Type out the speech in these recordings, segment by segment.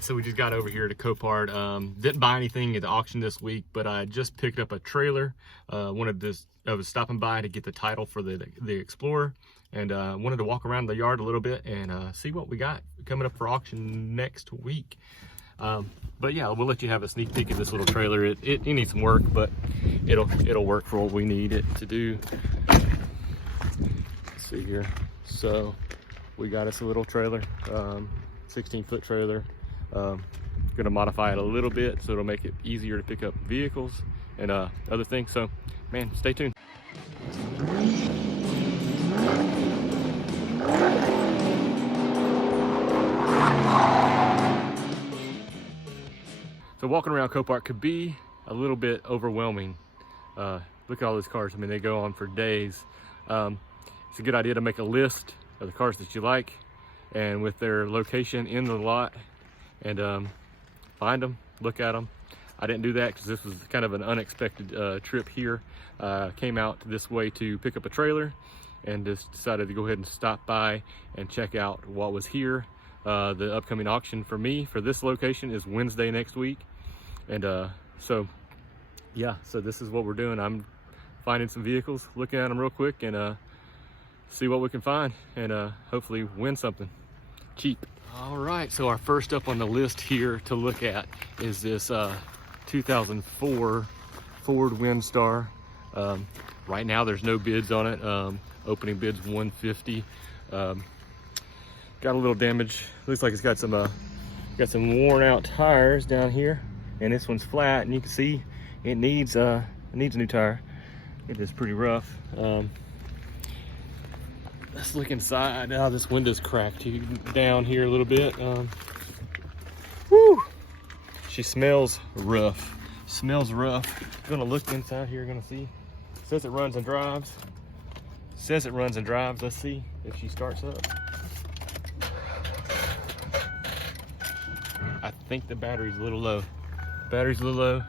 right, so we just got over here to Copart. Didn't buy anything at the auction this week, but I just picked up a trailer. I was stopping by to get the title for the Explorer, and wanted to walk around the yard a little bit and see what we got coming up for auction next week. But yeah, we'll let you have a sneak peek at this little trailer. It needs some work, but it'll work for what we need it to do. Let's see here. So we got us a little trailer, 16-foot trailer. Gonna modify it a little bit so it'll make it easier to pick up vehicles and other things. So man, stay tuned. So walking around Copart could be a little bit overwhelming. Look at all these cars. I mean, they go on for days. It's a good idea to make a list of the cars that you like and with their location in the lot, and find them, look at them. I didn't do that because this was kind of an unexpected trip here. Came out this way to pick up a trailer and just decided to go ahead and stop by and check out what was here. The upcoming auction for me for this location is Wednesday next week. And so yeah, so this is what we're doing. I'm finding some vehicles, looking at them real quick, and see what we can find, and hopefully win something cheap. All right, so our first up on the list here to look at is this 2004 Ford Windstar. Right now there's no bids on it. Opening bid's $150. Got a little damage. Looks like it's got some worn out tires down here, and this one's flat, and you can see it needs a new tire. It is pretty rough. Let's look inside. Oh, this window's cracked down here a little bit. Whew. She smells rough. Smells rough. Gonna look inside here, gonna see. Says it runs and drives. Says it runs and drives. Let's see if she starts up. I think the battery's a little low. Battery's a little low,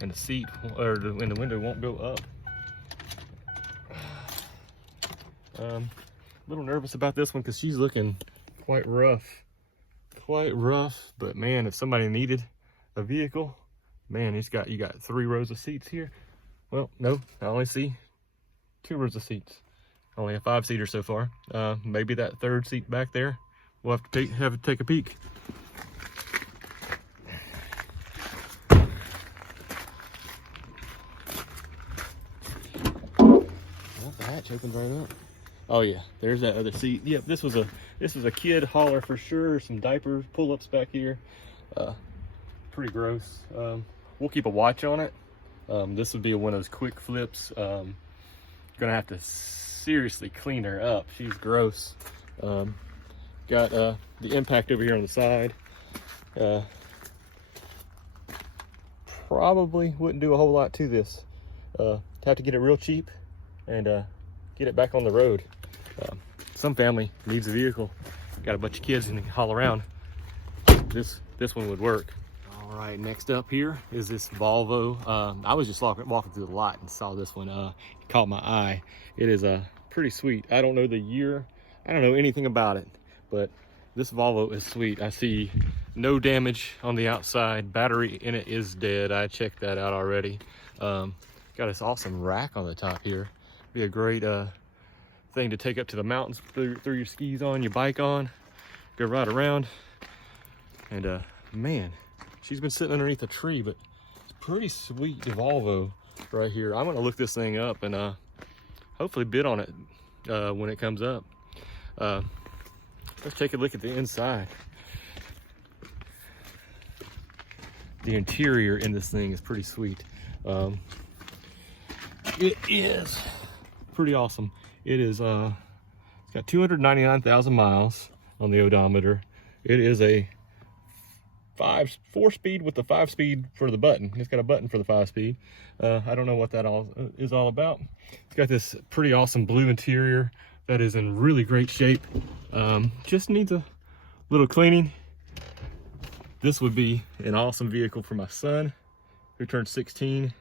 and the seat and the window won't go up. A little nervous about this one because she's looking quite rough, but man, if somebody needed a vehicle, man, you got 3 rows of seats here. Well, no, I only see 2 rows of seats. Only a 5-seater so far. Maybe that 3rd seat back there, we'll have to take a peek. Well, the hatch opens right up. Oh yeah, there's that other seat. Yep, this was a kid hauler for sure. Some diapers, pull-ups back here. Pretty gross. We'll keep a watch on it. This would be one of those quick flips. Gonna have to seriously clean her up. She's gross. Got the impact over here on the side. Probably wouldn't do a whole lot to this. Have to get it real cheap and get it back on the road. Some family needs a vehicle, got a bunch of kids and haul around. This one would work. All right, next up here is this Volvo. I was just walking through the lot and saw this one. It caught my eye. It is pretty sweet. I don't know the year. I don't know anything about it, but this Volvo is sweet. I see no damage on the outside. Battery in it is dead. I checked that out already. Got this awesome rack on the top here. Be a great thing to take up to the mountains, through your skis on, your bike on, go ride around. And man, she's been sitting underneath a tree, but it's pretty sweet Volvo right here. I'm gonna look this thing up and hopefully bid on it when it comes up. Let's take a look at the inside. The interior in this thing is pretty sweet. It is pretty awesome. It is it's got 299,000 miles on the odometer. It is a 4-speed with the 5-speed for the button. It's got a button for the 5-speed. I don't know what that is all about. It's got this pretty awesome blue interior that is in really great shape. Just needs a little cleaning. This would be an awesome vehicle for my son who turns 16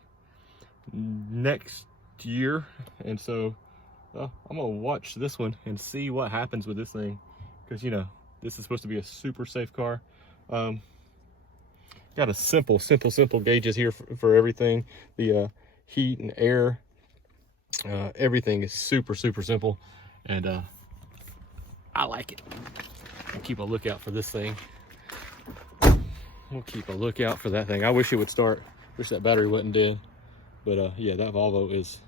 next year, and so I'm gonna watch this one and see what happens with this thing, because you know this is supposed to be a super safe car. got a simple gauges here for everything. The heat and air, everything is super simple, and I like it. I'll keep a lookout for this thing. We'll keep a lookout for that thing. I wish it would start. Wish that battery wasn't dead. But yeah, that Volvo is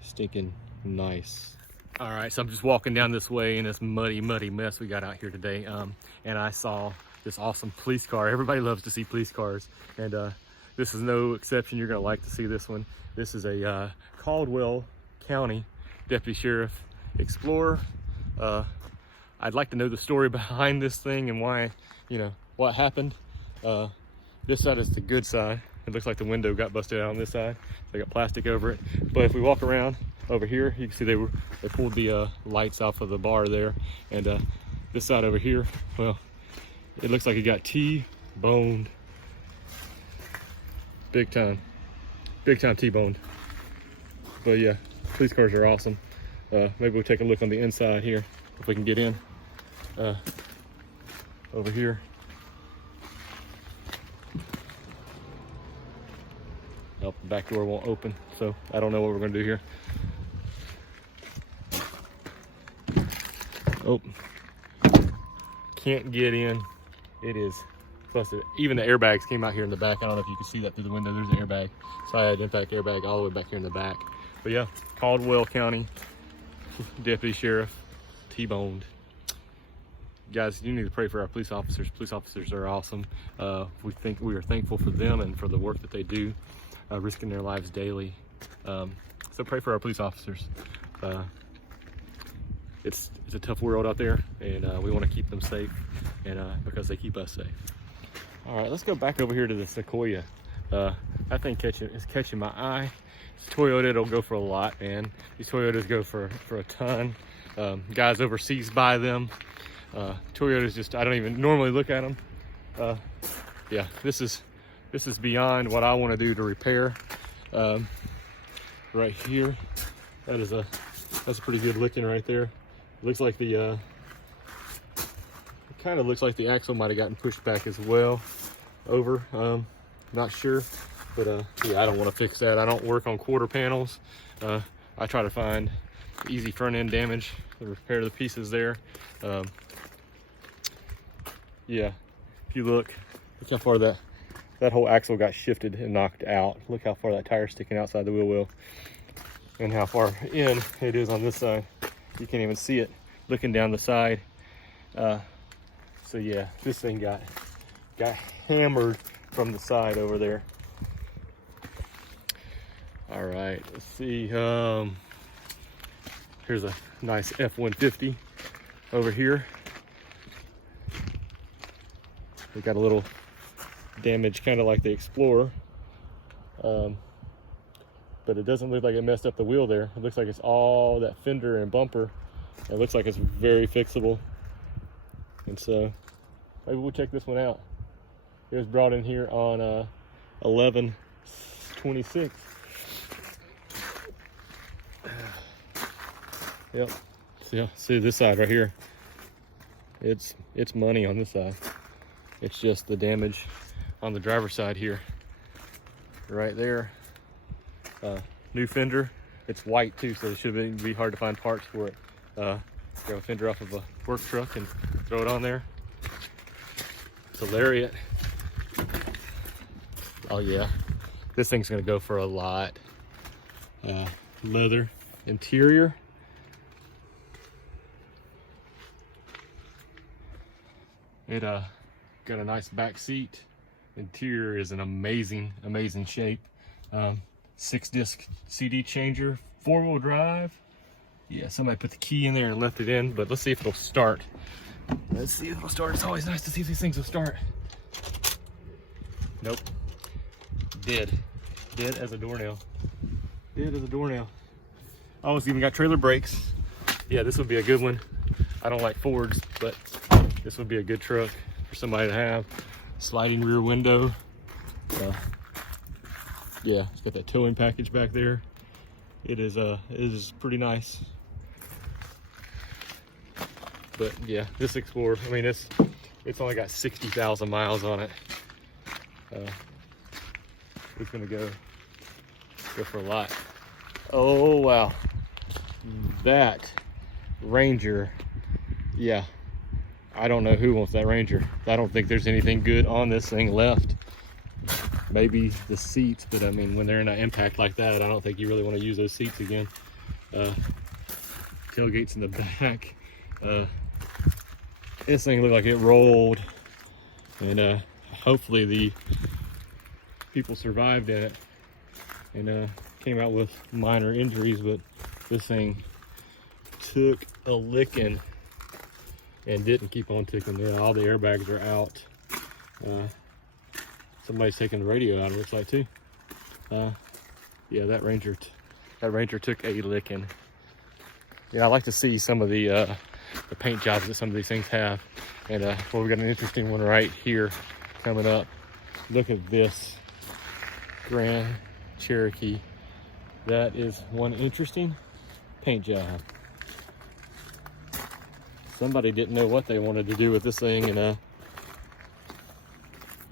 stinking nice. All right, so I'm just walking down this way in this muddy mess we got out here today. And I saw this awesome police car. Everybody loves to see police cars. And this is no exception. You're gonna like to see this one. This is a Caldwell County Deputy Sheriff Explorer. I'd like to know the story behind this thing and why, you know, what happened. This side is the good side. It looks like the window got busted out on this side. They got plastic over it. But if we walk around over here, you can see they pulled the lights off of the bar there. And this side over here, well, it looks like it got T-boned. Big time T-boned. But yeah, police cars are awesome. Maybe we'll take a look on the inside here if we can get in. Over here. Nope, the back door won't open, so I don't know what we're gonna do here. Oh, can't get in. It is busted. Even the airbags came out here in the back. I don't know if you can see that through the window. There's an airbag. Side impact airbag all the way back here in the back. But yeah, Caldwell County Deputy Sheriff T-boned. Guys, you need to pray for our police officers. Police officers are awesome. We are thankful for them and for the work that they do. Risking their lives daily. So pray for our police officers. It's a tough world out there, and we want to keep them safe, and because they keep us safe. All right, let's go back over here to the Sequoia. That thing is catching my eye. It's Toyota. It'll go for a lot, man. These Toyotas go for a ton. Guys overseas buy them. Toyotas just, I don't even normally look at them. Yeah, this is beyond what I want to do to repair. Right here, that's a pretty good licking right there. It looks like it kind of looks like the axle might have gotten pushed back as well over. Not sure, but yeah, I don't want to fix that. I don't work on quarter panels. I try to find easy front end damage and repair the pieces there. Yeah, if you look how far that whole axle got shifted and knocked out. Look how far that tire's sticking outside the wheel well, and how far in it is on this side. You can't even see it looking down the side. So yeah, this thing got hammered from the side over there. All right, let's see. Here's a nice F-150 over here. We got a little damage, kind of like the Explorer, but it doesn't look like it messed up the wheel there. It looks like it's all that fender and bumper. It looks like it's very fixable, and so maybe we'll check this one out. It was brought in here on 11/26. Yep. See this side right here. It's money on this side. It's just the damage on the driver's side here, right there. New fender. It's white too, so it should be hard to find parts for it. Grab a fender off of a work truck and throw it on there. It's a Lariat. Oh yeah, this thing's gonna go for a lot. Leather interior. It got a nice back seat. Interior is an amazing shape. 6-disc CD changer, 4-wheel drive. Yeah, somebody put the key in there and left it in, but let's see if it'll start. Let's see if it'll start. It's always nice to see if these things will start. Nope. Dead as a doornail. Dead as a doornail. Oh, it's even got trailer brakes. Yeah, this would be a good one. I don't like Fords, but this would be a good truck for somebody to have. Sliding rear window. Yeah, it's got that towing package back there. It is pretty nice. But yeah, this Explorer, I mean, it's only got 60,000 miles on it. It's gonna go for a lot. Oh wow, that Ranger, yeah, I don't know who wants that Ranger. I don't think there's anything good on this thing left. Maybe the seats, but I mean, when they're in an impact like that, I don't think you really want to use those seats again. Tailgates in the back. This thing looked like it rolled, and hopefully the people survived it and came out with minor injuries, but this thing took a licking and didn't keep on ticking. All the airbags are out. Somebody's taking the radio out, it looks like, too. Yeah, that Ranger took a licking. Yeah, I like to see some of the paint jobs that some of these things have. And well, we got an interesting one right here coming up. Look at this Grand Cherokee. That is one interesting paint job. Somebody didn't know what they wanted to do with this thing and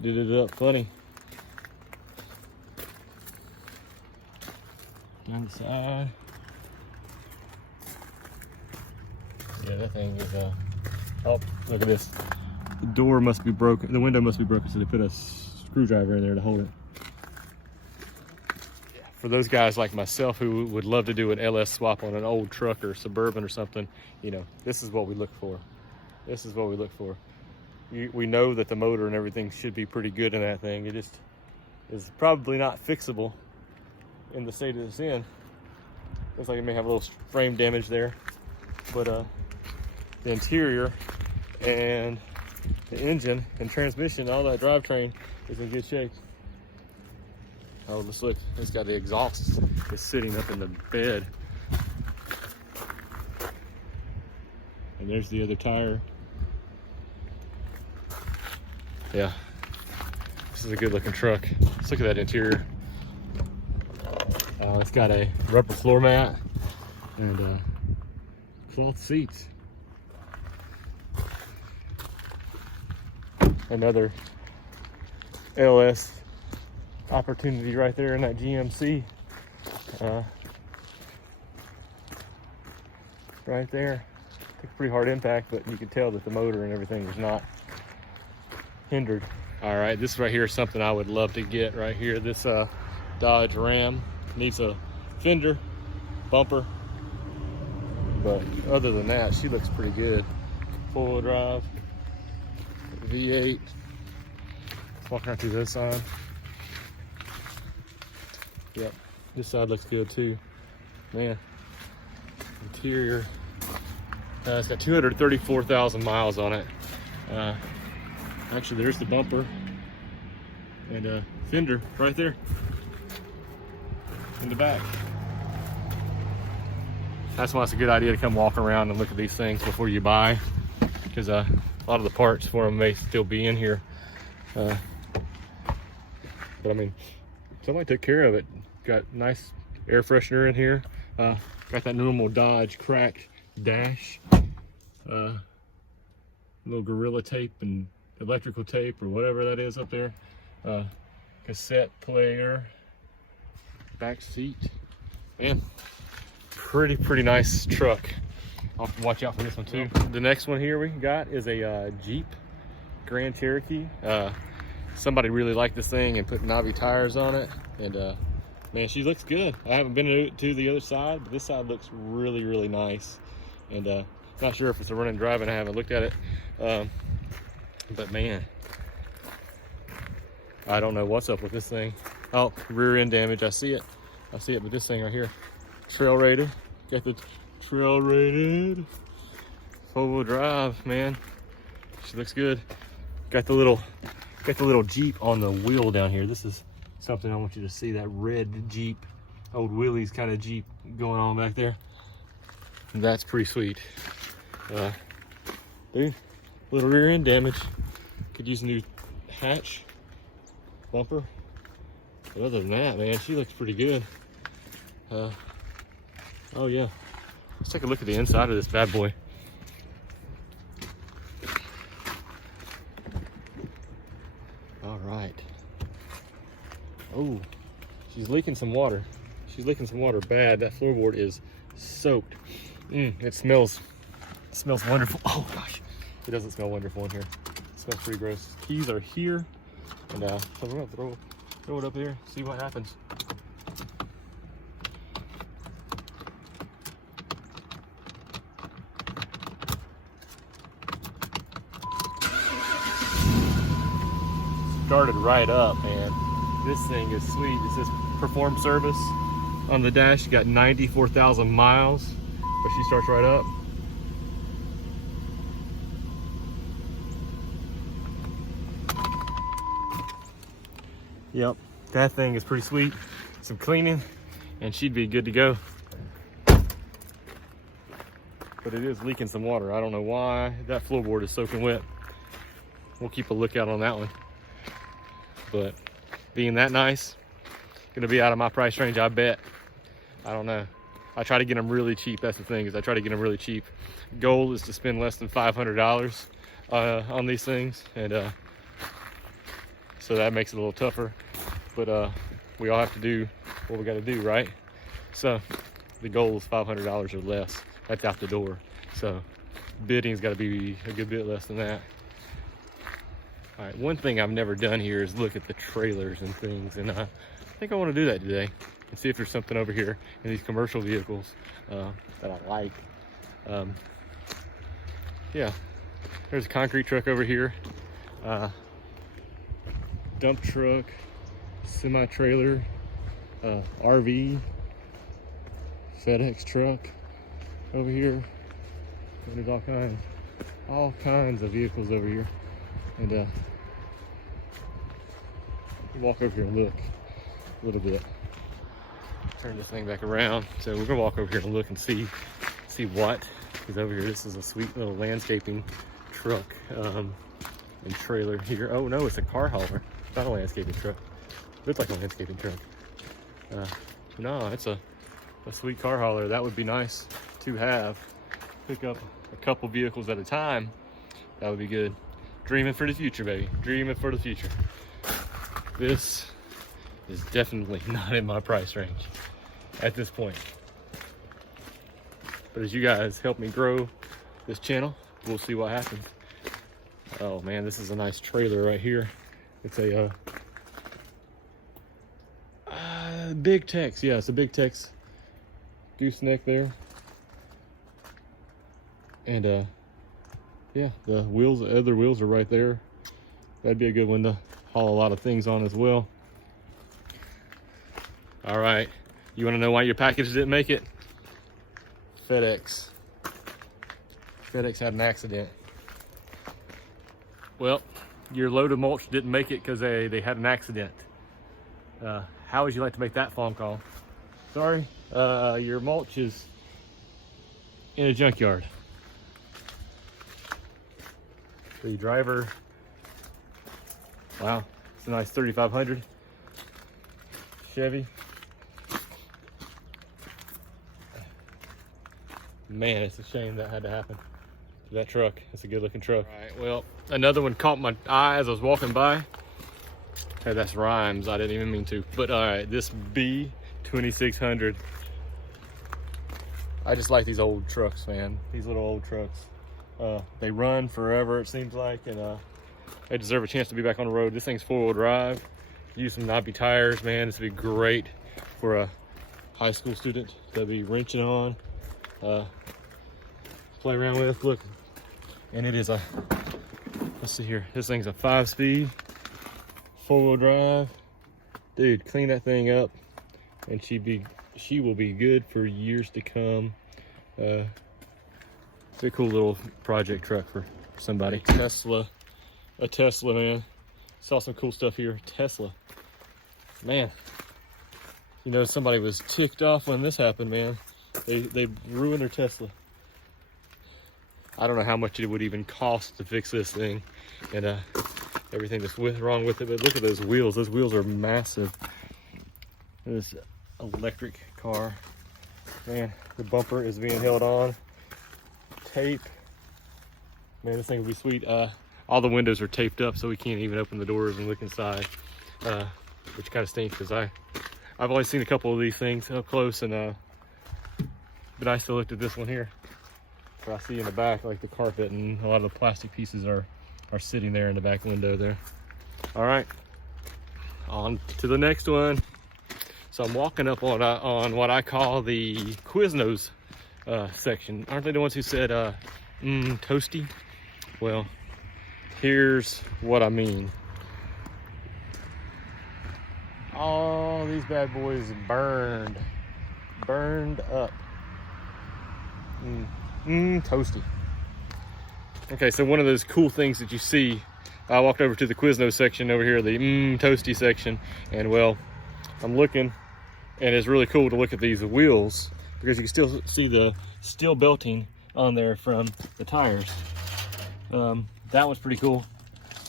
did it up funny. Down the side. Yeah, that thing is oh, look at this. The door must be broken. The window must be broken, so they put a screwdriver in there to hold it. Yeah, for those guys like myself who would love to do an LS swap on an old truck or Suburban or something, you know, this is what we look for. This is what we look for. We know that the motor and everything should be pretty good in that thing. It just is probably not fixable in the state it's in. Looks like it may have a little frame damage there, but the interior and the engine and transmission, all that drivetrain is in good shape. Oh, let's look. It's got the exhaust is sitting up in the bed. And there's the other tire. Yeah, this is a good looking truck. Let's look at that interior. It's got a rubber floor mat and cloth seats. Another LS opportunity right there in that GMC. Right there. Took a pretty hard impact, but you can tell that the motor and everything was not hindered. All right, this right here is something I would love to get right here. This Dodge Ram needs a fender, bumper, but other than that, she looks pretty good. Four-wheel drive, V8. Let's walk around to this side. Yep, this side looks good too. Man, interior. It's got 234,000 miles on it. Actually, there's the bumper and a fender right there in the back. That's why it's a good idea to come walk around and look at these things before you buy, because a lot of the parts for them may still be in here. But I mean, somebody took care of it. Got nice air freshener in here. Got that normal Dodge cracked dash. Little Gorilla tape and electrical tape or whatever that is up there. Cassette player, back seat. Man, pretty nice truck. I'll have to watch out for this one too. The next one here we got is a Jeep Grand Cherokee. Somebody really liked this thing and put Navi tires on it, and man, she looks good. I haven't been to the other side, but this side looks really nice. And not sure if it's a run and drive, and I haven't looked at it. But man, I don't know what's up with this thing. Oh, rear end damage. I see it, but this thing right here, trail rated. Got the trail rated 4-wheel drive, man. She looks good. Got the little Jeep on the wheel down here. This is something I want you to see, that red Jeep, old Willys kind of Jeep going on back there. And that's pretty sweet. Dude, little rear end damage. Could use a new hatch, bumper. But other than that, man, she looks pretty good. Oh yeah, let's take a look at the inside of this bad boy. All right, Oh, she's leaking some water. She's leaking some water bad. That floorboard is soaked. It smells wonderful. Oh gosh, it doesn't smell wonderful in here. It smells pretty gross. Keys are here, and so we're gonna throw it up here, see what happens. Started right up, man. This thing is sweet. It says perform service on the dash. You got 94,000 miles, but she starts right up. Yep, that thing is pretty sweet. Some cleaning, and she'd be good to go. But it is leaking some water. I don't know why. That floorboard is soaking wet. We'll keep a lookout on that one. But being that nice, gonna be out of my price range, I bet. I don't know. I try to get them really cheap. That's the thing, is I try to get them really cheap. Goal is to spend less than $500 on these things, and so that makes it a little tougher. But we all have to do what we got to do, right? So the goal is $500 or less. That's out the door. So bidding's got to be a good bit less than that. All right, one thing I've never done here is look at the trailers and things, and I think I want to do that today and see if there's something over here in these commercial vehicles that I like. Yeah, there's a concrete truck over here, dump truck, semi-trailer, RV, FedEx truck over here. And there's all kinds of vehicles over here. And walk over here and look a little bit. Turn this thing back around. So we're gonna walk over here and look and see what is over here. This is a sweet little landscaping truck and trailer here. Oh no, it's a car hauler. It's not a landscaping truck. Looks like a landscaping truck. No, it's a sweet car hauler. That would be nice to have. Pick up a couple vehicles at a time. That would be good. Dreaming for the future, baby. Dreaming for the future. This is definitely not in my price range at this point. But as you guys help me grow this channel, we'll see what happens. Oh man, this is a nice trailer right here. It's a Big Tex. Yeah, it's a Big Tex gooseneck there. And yeah, the other wheels are right there. That'd be a good one to haul a lot of things on as well. All right, you want to know why your package didn't make it? FedEx had an accident. Well, your load of mulch didn't make it because they had an accident. How would you like to make that phone call? Sorry, your mulch is in a junkyard. The driver, wow, it's a nice 3500 Chevy. Man, it's a shame that had to happen to that truck. It's a good looking truck. All right, well, another one caught my eye as I was walking by. Hey, that's rhymes, I didn't even mean to. But all right, this B2600. I just like these old trucks, man. These little old trucks. They run forever, it seems like, and they deserve a chance to be back on the road. This thing's four-wheel drive. Use some knobby tires, man. This would be great for a high school student to be wrenching on, play around with. Look, and it is a, let's see here. This thing's a 5-speed, four-wheel drive. Dude, clean that thing up, and she will be good for years to come. It's a cool little project truck for somebody. A Tesla, man. Saw some cool stuff here. Tesla, man. You know, somebody was ticked off when this happened, man. They ruined their Tesla. I don't know how much it would even cost to fix this thing and everything that's wrong with it. But look at those wheels. Those wheels are massive. This electric car, man. The bumper is being held on. Tape, man, this thing would be sweet. All the windows are taped up, so we can't even open the doors and look inside. which kind of stinks because I've only seen a couple of these things up close, and but I still looked at this one here. So I see in the back like the carpet and a lot of the plastic pieces are sitting there in the back window there. All right, on to the next one. So I'm walking up on what I call the Quiznos section. Aren't they the ones who said toasty? Well, here's what I mean. All these bad boys burned up. Toasty. Okay, so one of those cool things that you see, I walked over to the Quiznos section over here, the toasty section, and well, I'm looking, and it's really cool to look at these wheels because you can still see the steel belting on there from the tires. That was pretty cool.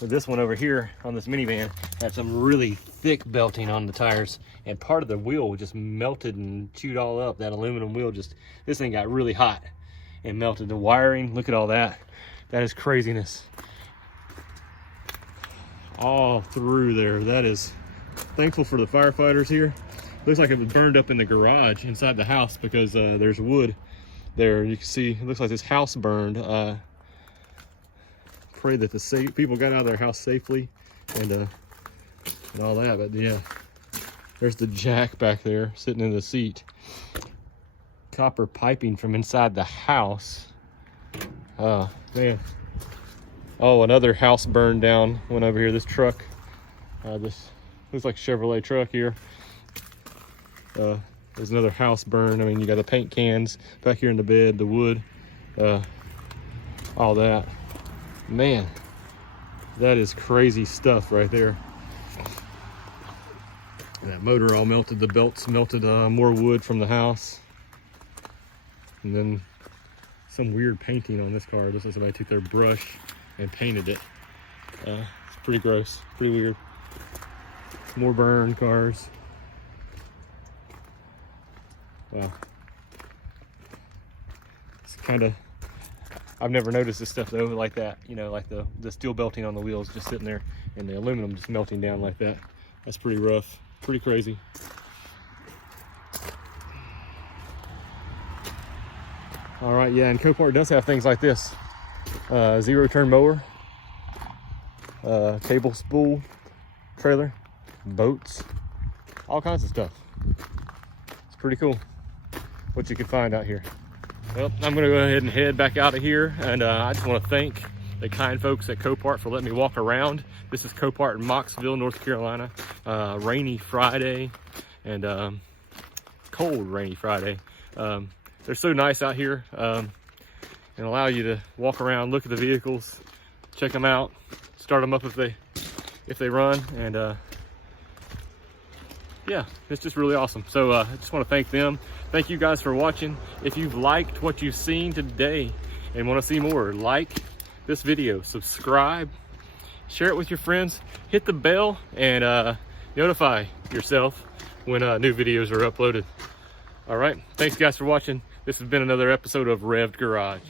But this one over here on this minivan had some really thick belting on the tires, and part of the wheel just melted and chewed all up. That aluminum wheel this thing got really hot and melted. The wiring, look at all that. That is craziness. All through there. That is thankful for the firefighters here. Looks like it was burned up in the garage inside the house because there's wood there. You can see, it looks like this house burned. Pray that the people got out of their house safely and all that. But yeah, there's the jack back there sitting in the seat. Copper piping from inside the house. Man. Oh, another house burned down. Went over here. This truck. This looks like a Chevrolet truck here. There's another house burned. I mean, you got the paint cans back here in the bed, the wood, all that. Man, that is crazy stuff right there. That motor all melted, the belts melted, more wood from the house. And then some weird painting on this car. This is somebody took their brush and painted it. It's pretty gross, pretty weird. More burned cars. Wow. It's kind of, I've never noticed this stuff though like that, you know, like the steel belting on the wheels just sitting there and the aluminum just melting down like that. That's pretty rough, pretty crazy. All right, yeah, and Copart does have things like this. Zero turn mower, cable spool trailer, boats, all kinds of stuff. It's pretty cool what you can find out here. Well, I'm gonna go ahead and head back out of here, and I just want to thank the kind folks at Copart for letting me walk around. This is Copart in Moxville, North Carolina. Rainy Friday, and cold rainy Friday. They're so nice out here, and allow you to walk around, look at the vehicles, check them out, start them up if they run, and yeah, it's just really awesome. So I just want to thank them. Thank you guys for watching. If you've liked what you've seen today and want to see more, like this video, subscribe, share it with your friends, hit the bell, and notify yourself when new videos are uploaded. All right, thanks guys for watching. This has been another episode of Rev'd Garage.